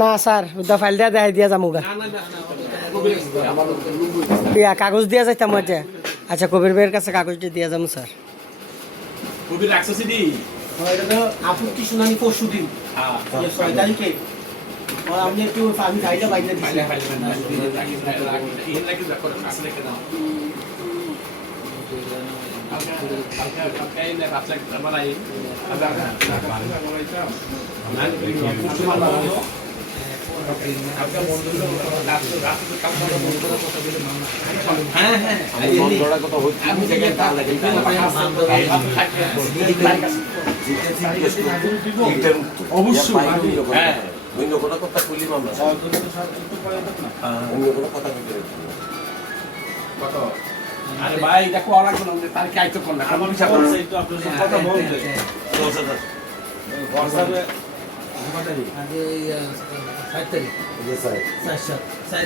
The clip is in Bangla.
না স্যার ফাইল দেখাই দিয়া যামুগা কাগজ দিয়া যাইতাম আচ্ছা কবির ভাইয়ের কাছে কাগজটা দিয়া যাবো স্যার কবির রাখছি দি এটা তো আপত্তি শুনানি পরশু দিন 6 তারিখে আপনি একটু আমি গাড়িটা বাইরে দিচ্ছি অবশ্যই অন্য কোনো কথা বলি আমরা অন্য কোনো কথা বলি কত আরে ভাই এটা কোয়া লাগবে না তার কি আইতো কোন না আমার হিসাব আছে তো আপনি কথা বলতে হোয়াটসঅ্যাপে আগে 7 তারিখ জি স্যার স্যার